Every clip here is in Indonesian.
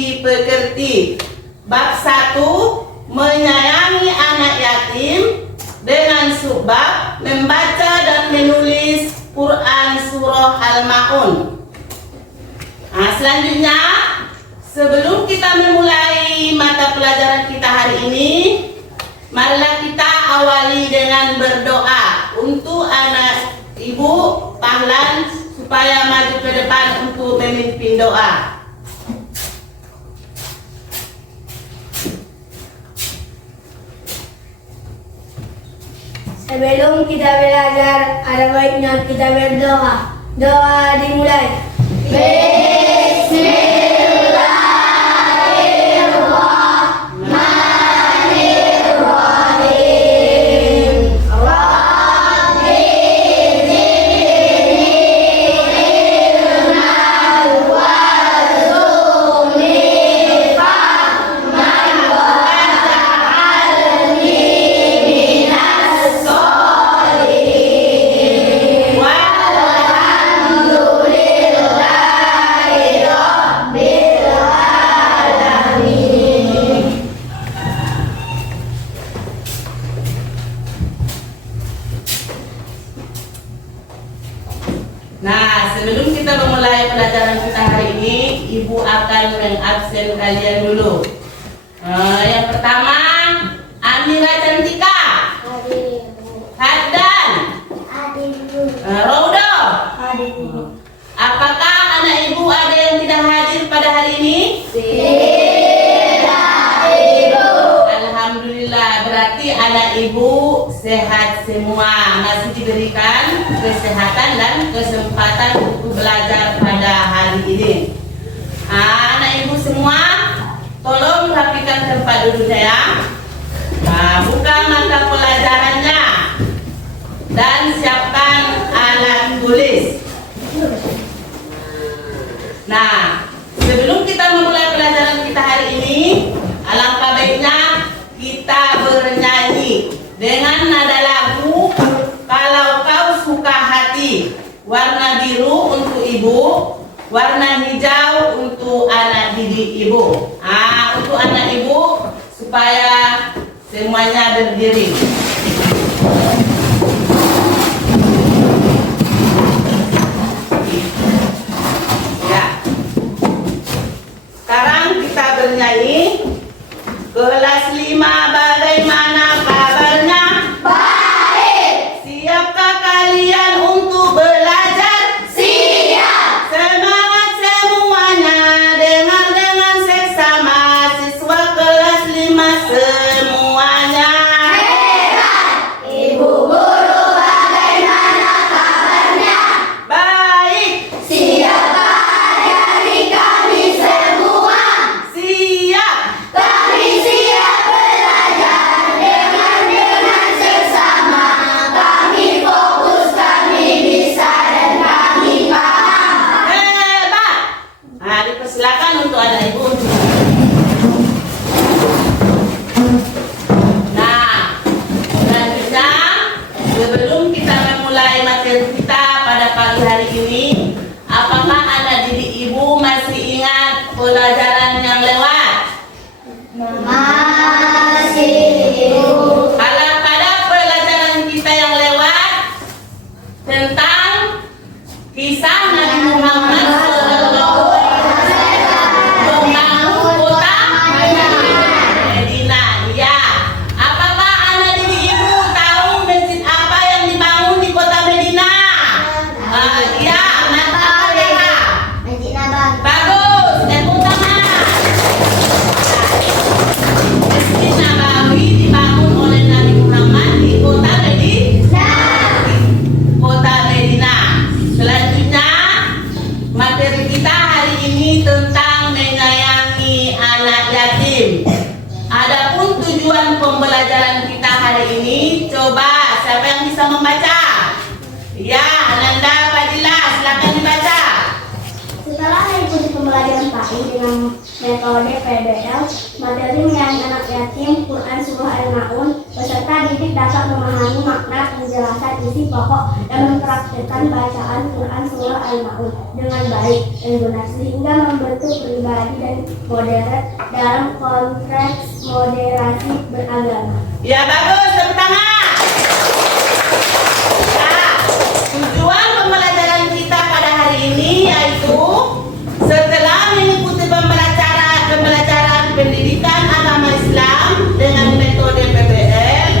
Budi Pekerti. Bab 1, menyayangi anak yatim, dengan subbab membaca dan menulis Quran Surah Al-Ma'un. Nah, selanjutnya, sebelum kita memulai mata pelajaran kita hari ini, marilah kita awali dengan berdoa untuk anak ibu Pahlan supaya maju ke depan untuk memimpin doa. Sebelum kita belajar, ada baiknya kita berdoa. Doa dimulai. Nah, sebelum kita memulai pelajaran kita hari ini, Ibu akan mengabsen kalian dulu. Yang pertama, Amira Cantika, Haddan, Raudo. Apakah anak ibu ada yang tidak hadir pada hari ini? Alhamdulillah, berarti anak ibu sehat semua, masih diberikan kesehatan dan kesempatan untuk belajar pada hari ini. Anak ibu semua, tolong rapikan tempat duduknya ya. Buka mata pelajarannya dan siapkan alat tulis. Nah, sebelum kita memulai pelajaran kita hari ini, alangkah baiknya kita bernyanyi dengan nada lagu Kalau Kau Suka Hati. Warna biru untuk ibu, warna hijau untuk anak didik ibu. Untuk anak ibu supaya semuanya berdiri. Ya. Sekarang kita bernyanyi. Kelas 5 bagaimana kabarnya? Baik. Siapkah kalian untuk belajar? Siap. Semangat semuanya, dengar dengan seksama, siswa kelas 5 semuanya. Hebat. Ibu guru bagaimana kabarnya? Baik. Siapkah dari kami semua? Siap. Kami siap belajar dengan seksama. Kami fokus, kami bisa dan kami paham. Hebat. Dipersilakan untuk anak ibu. Nah, selanjutnya sebelum kita memulai materi kita pada pagi hari ini, apakah anak didik ibu masih ingat pelajaran yang lewat? Masih. Kalau pada pelajaran kita yang lewat tentang kisah Nabi Muhammad SAW, domba lain dengan metode PBL, materi menyayangi anak yatim, Quran Surah Al-Ma'un. Peserta didik dapat memahami makna, penjelasan isi pokok, dan mempraktikkan bacaan Quran Surah Al-Ma'un dengan baik dan benar, sehingga membentuk pribadi dan moderat dalam konteks moderasi beragama. Ya bagus, tepuk tangan. Nah, tujuan pembelajaran kita pada hari ini yaitu setelah mengikuti pembelajaran pendidikan agama Islam dengan metode PBL,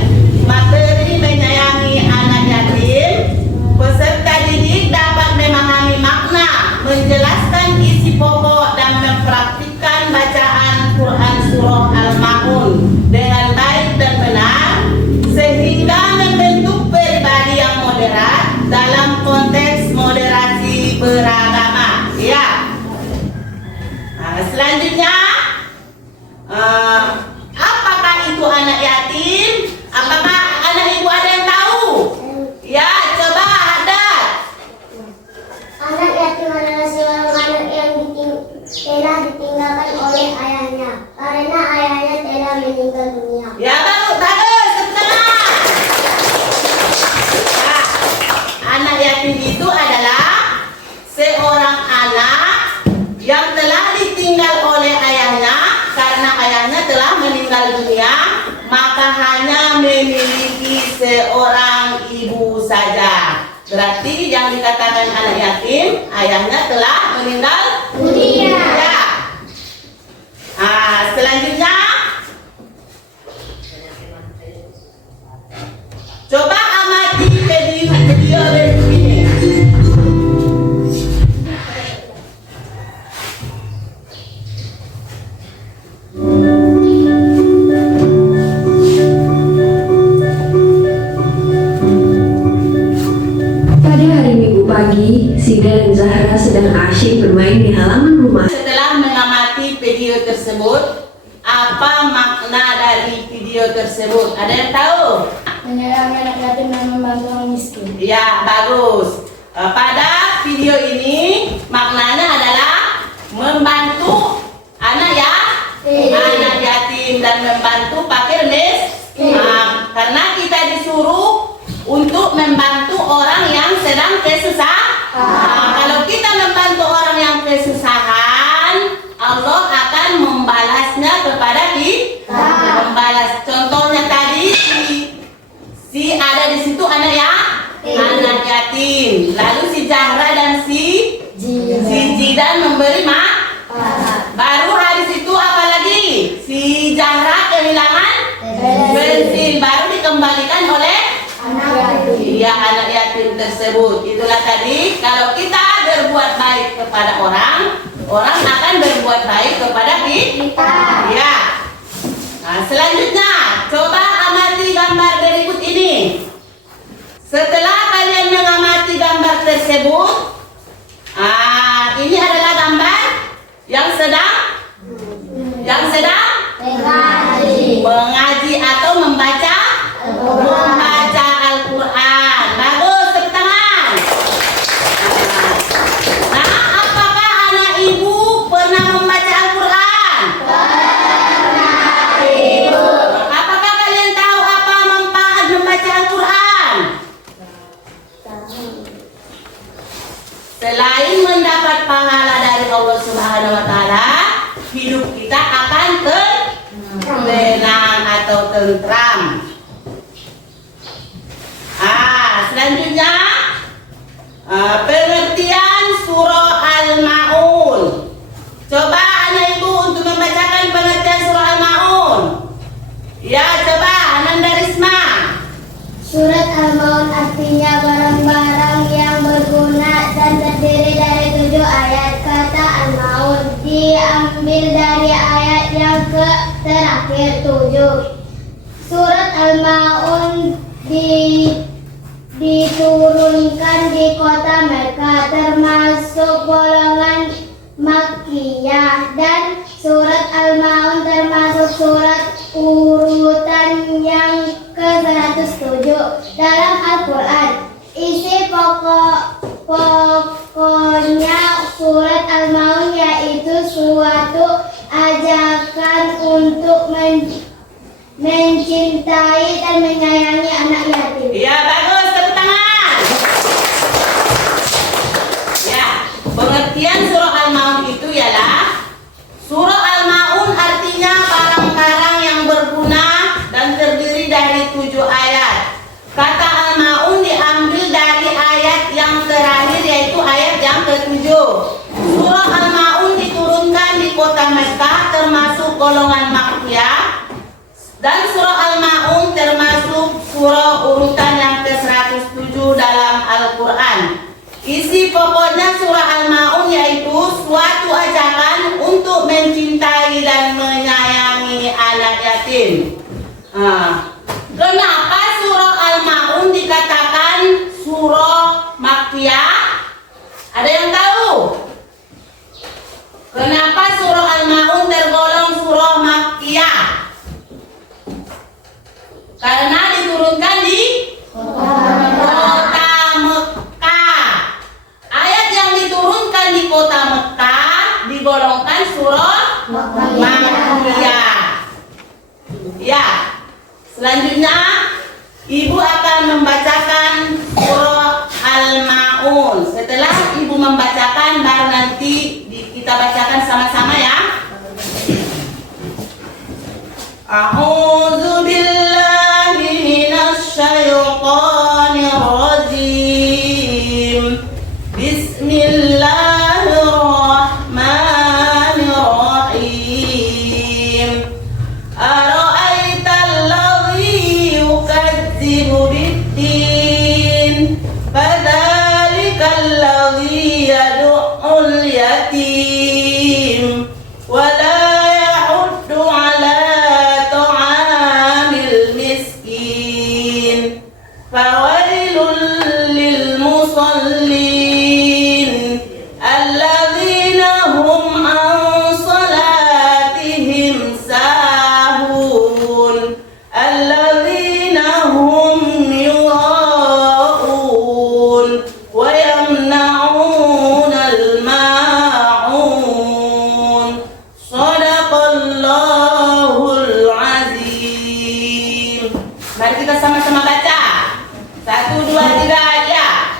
materi menyayangi anak yatim, peserta didik dapat memahami makna, menjelaskan isi pokok dan mempraktikkan bacaan Quran Surah Al-Ma'un dengan baik dan benar, sehingga membentuk pribadi yang moderat dalam konteks moderasi beragama. Ya. Nah, selanjutnya, apakah itu anak yatim? Apakah anak ibu ada yang tahu? Ya, coba Haddad. Anak yatim adalah seorang anak yang telah ditinggalkan oleh ayahnya karena ayahnya telah meninggal dunia. Ya, bagus, tepuk tangan. Ya, anak yatim itu adalah seorang anak yang telah ditinggal oleh ayahnya karena ayahnya telah meninggal dunia, maka hanya memiliki seorang ibu saja. Berarti yang dikatakan anak yatim, ayahnya telah meninggal dunia. Ya. Nah, selanjutnya, coba amati video berikut ini. Pada hari Minggu pagi, Sida dan Zahra sedang asyik bermain di halaman rumah. Setelah mengamati video tersebut, apa makna dari video tersebut? Ada yang tahu? Menyayangi anak yatim dan membantu orang miskin. Ya, bagus. Pada video ini maknanya adalah membantu anak yatim dan membantu fakir miskin. Karena kita disuruh untuk membantu orang yang sedang kesusahan. Kalau kita membantu orang yang kesusahan, Allah akan membalasnya kepada kita. Membalas. Contohnya tadi si ada di situ anak yatim. Lalu si Zahra dan si Jidan memberi baru habis itu apa lagi? Si Zahra kehilangan bensin, baru dikembalikan oleh anak yatim tersebut. Itulah tadi, kalau kita berbuat baik kepada orang akan berbuat baik kepada kita. Ya. Nah, selanjutnya, coba amati gambar berikut ini. Setelah kalian mengamati gambar tersebut, ini adalah gambar yang sedang mengaji atau membaca Al-Quran. Bagus, tepuk tangan. Nah, apakah anak ibu pernah membaca Al-Quran? Pernah, Ibu. Apakah kalian tahu apa manfaat membaca Al-Quran? Selain mendapat pahala dari Allah Subhanahu wa Ta'ala, hidup kita akan tenang atau tentram. Selanjutnya, pengertian surah Al-Ma'un. Coba anak ibu untuk membacakan pengertian surah Al-Ma'un. Ya, coba Ananda Risma. Surat Al-Ma'un artinya barang-barang yang berguna dan terdiri dari 7 ayat. Kata Al-Ma'un diambil dari ayat yang terakhir 7. Surat Al-Ma'un diturunkan di kota Mekah, termasuk golongan Makkiyah, dan surat Al-Ma'un termasuk surat urutan yang ke-107 dalam Al-Quran. Isi pokoknya surat Al-Ma'un yaitu untuk mencintai dan menyayangi anak yatim. Ya, bagus, tepuk tangan. Ya, pengertian surah Al-Maun itu ialah surah Al-Maun artinya karang-karang yang berguna dan terdiri dari 7 ayat. Kata Al-Maun diambil dari ayat yang terakhir, yaitu ayat yang ke-7. Surah Al-Maun diturunkan di kota Mekah, termasuk golongan Makkiyah, dan surah Al-Maun termasuk surah urutan yang ke-107 dalam Al-Quran. Isi pokoknya surah Al-Maun yaitu suatu ajakan untuk mencintai dan menyayangi anak yatim. Kenapa surah Al-Maun dikatakan surah Makkiyah? Ada yang tahu? Kenapa surah Al-Maun tergolong surah Makkiyah? Karena diturunkan di kota Mekah. Ayat yang diturunkan di kota Mekah digolongkan surah Makkiyah. Ya, selanjutnya Ibu akan membacakan surah Al-Maun. Setelah Ibu membacakan, baru nanti kita bacakan sama-sama ya. A'udzu billahi minasy syaithanir rajim. Bismillahirrahmanirrahim. Ara'aital ladzi yukadzibu bid-din, fadzalikal ladzi yad'ul yatim wa la yahuddu 'ala ta'amil miskin. Fawailul lil musallin alladzina hum an salatihim sahun alladzina hum yura'un wa yamna'unal ma'un. Shadaqallahul azim. Mari kita sama-sama baca. 1, 2, 3, ya.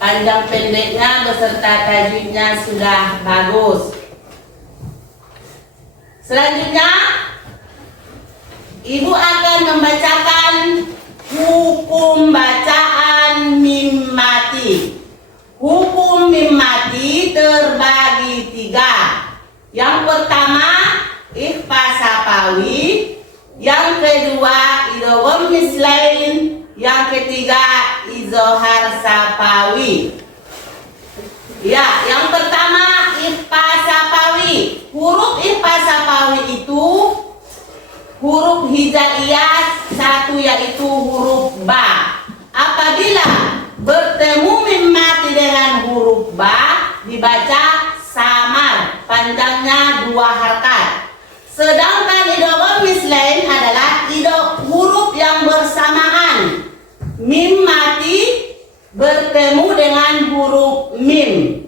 Panjang pendeknya beserta tajwidnya sudah bagus. Selanjutnya Ibu akan membacakan hukum bacaan mim mati. Hukum mim mati terbagi 3. Yang pertama ikhfa sapawi, yang kedua idgham mislain, yang ketiga izhar sapawi. Ya, yang pertama ikhfa sapawi. Huruf ikhfa sapawi itu huruf hijaiyah 1, yaitu huruf ba. Apabila bertemu mim mati dengan huruf ba, dibaca samar, panjangnya 2 harkat. Sedangkan idgham mislain adalah huruf yang bersamaan. Mim mati bertemu dengan huruf mim.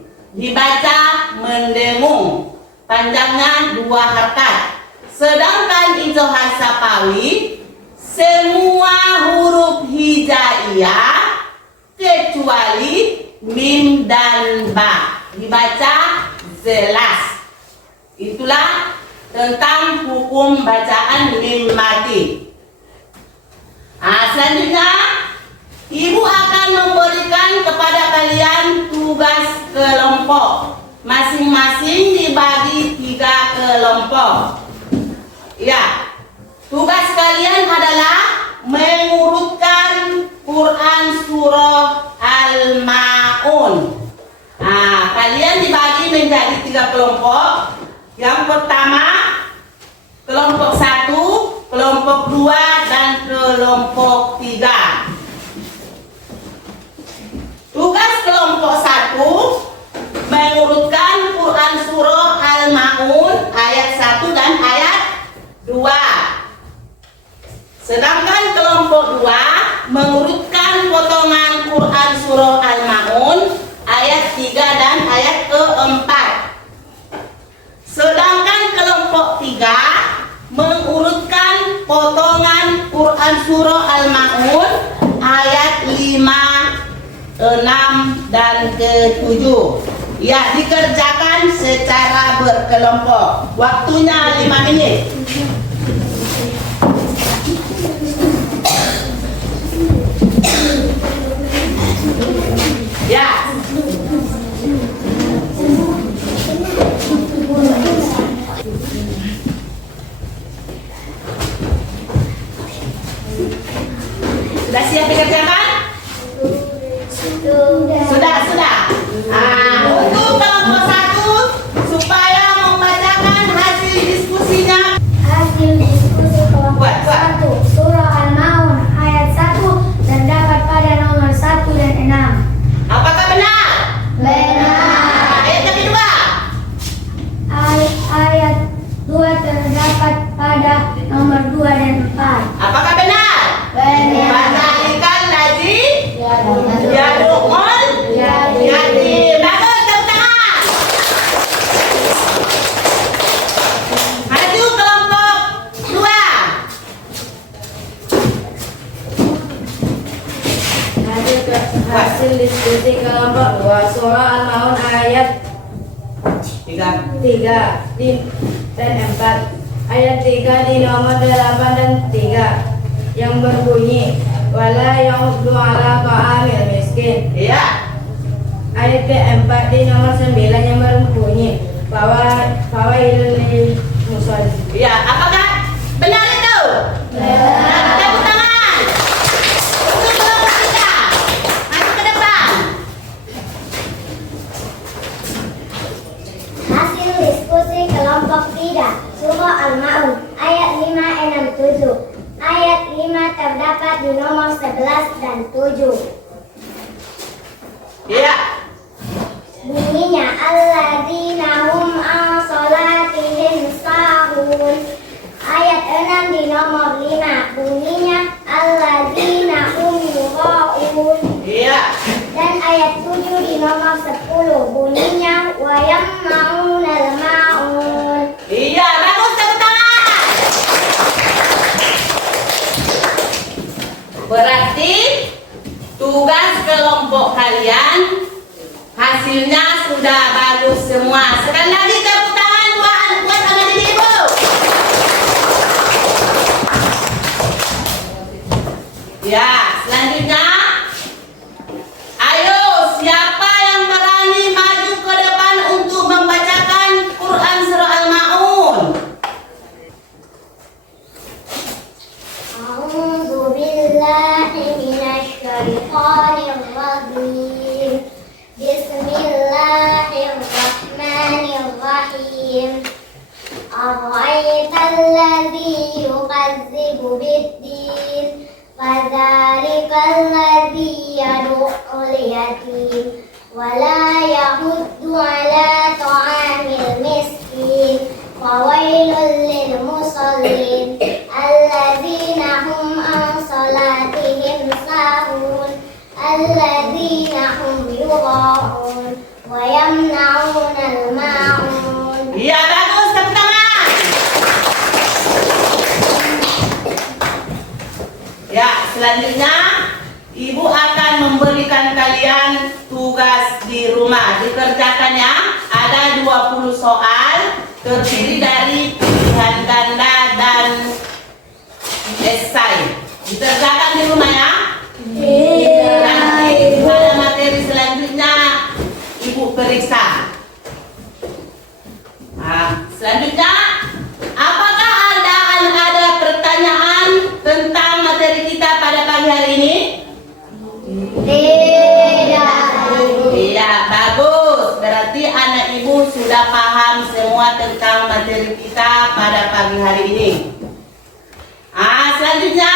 Mim dan Ba. Dibaca jelas. Itulah tentang hukum bacaan mim mati. Selanjutnya, ibu akan memberikan kepada kalian tugas kelompok. Masing-masing dibagi 3 kelompok. Ya, tugas kalian adalah mengurutkan Quran surah Al-Ma'un. Kalian dibagi menjadi 3 kelompok. Yang pertama, kelompok 1, kelompok 2, dan kelompok 3. Tugas kelompok 1 mengurutkan Quran surah Al-Ma'un ayat 1 dan ayat 2. Sedangkan kelompok 2 mengurutkan potongan Quran surah Al-Ma'un ayat 3 dan ayat keempat. Sedangkan kelompok 3 mengurutkan potongan Quran surah Al-Ma'un ayat 5, 6, dan ke-7. Ya, dikerjakan secara berkelompok. Waktunya 5 menit. Ya. Sudah siap dikerjakan? Sudah. Untuk kelompok 1 supaya membacakan hasil diskusinya. Hasil diskusi kelompok Buat. 1 surah Al-Ma'un ayat 1 terdapat pada nomor 1 dan 6. Apakah benar? Benar. Ayat yang kedua. Ayat 2 terdapat pada nomor 2 dan 4. Apakah benar? Benar. Bacalikan lagi. Ya, Yadukul. Yadi. Bagus, tepuk tangan. Maju kelompok 2. Hasil diskusi kelompok 2 surah Al-Ma'un ayat 3 dan 4. Ayat 3 di nomor 8 dan 3 yang berbunyi wala ya'uddu ala ta'amil miskin. Iya. Ayat keempat di nomor 9 yang berbunyi fawailul lil musallin. Iya, apakah benar itu? Benar. Tepuk tangan. Untuk kelompok 3. Maju ke depan. Hasil diskusi kelompok 3 surah Al-Ma'un ayat 5, 6, 7. Ayat 5 terdapat di nomor 11 dan 7. Iya. Bunyinya alladzina hum an salatihim sahun. Ayat 6 di nomor 5 bunyinya alladzina hum yura'un. Iya. Dan ayat 7 di nomor 10 bunyinya wa yamna'unal ma'un. Iya, bagus, tepuk tangan. Berarti tugas kelompok kalian hasilnya sudah bagus semua. Sekali lagi tepuk tangan buat anak ibu. Ya, selanjutnya ayo siapa yang berani maju ke depan untuk membacakan Quran surah Al-Ma'un? A'udzu billahi minasy syaithanir rajim. Bismillahirrahmanirrahim. Ara'aital ladzi yukadzibu bid-din fadzalikal ladzi yad'ul yatim wa la yahuddu 'ala ta'amil miskin fawailul lil musallin alladzina hum an salatihim sahun alladzina hum yura'un wa yamna'unal ma'un. Iya, bagus, tepuk tangan. Ya, selanjutnya ibu akan memberikan kalian tugas tugas di rumah. Dikerjakannya ada 20 soal, terdiri dari pilihan ganda dan esai. Dikerjakan di rumah ya. Nanti pada materi selanjutnya Ibu periksa. Nah, selanjutnya, apakah ada pertanyaan tentang materi kita pada pagi hari ini? Iya, bagus. Berarti anak ibu sudah paham semua tentang materi kita pada pagi hari ini. Selanjutnya,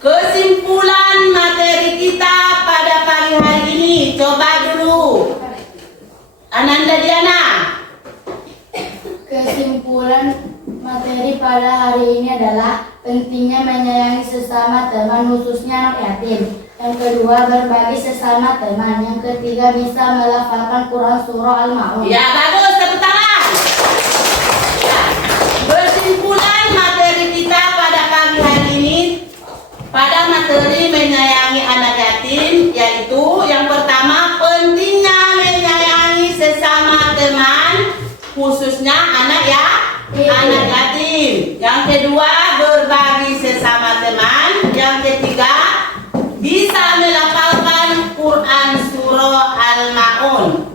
kesimpulan materi kita pada pagi hari ini. Coba dulu, Ananda Diana. Kesimpulan materi pada hari ini adalah pentingnya menyayangi sesama teman, khususnya anak yatim. Yang kedua, berbagi sesama teman. Yang ketiga, bisa melafalkan Quran surah Al-Ma'un. Ya, bagus, tepuk tangan. Ya, kesimpulan materi kita pada pagi hari ini pada materi menyayangi anak yatim, yaitu yang pertama, pentingnya menyayangi sesama teman, khususnya anak yatim. Yang kedua, berbagi sesama teman. Yang ketiga, bisa melafalkan Quran surah Al-Ma'un.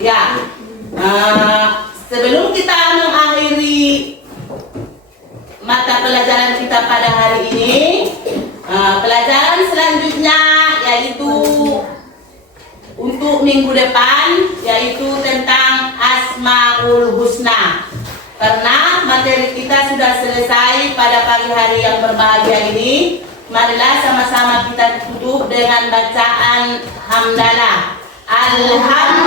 Ya, sebelum kita mengakhiri mata pelajaran kita pada hari ini, pelajaran selanjutnya yaitu untuk minggu depan, yaitu tentang Asmaul Husna. Karena materi kita sudah selesai pada pagi hari yang berbahagia ini, marilah sama-sama kita tutup dengan bacaan hamdalah. Alhamdulillah.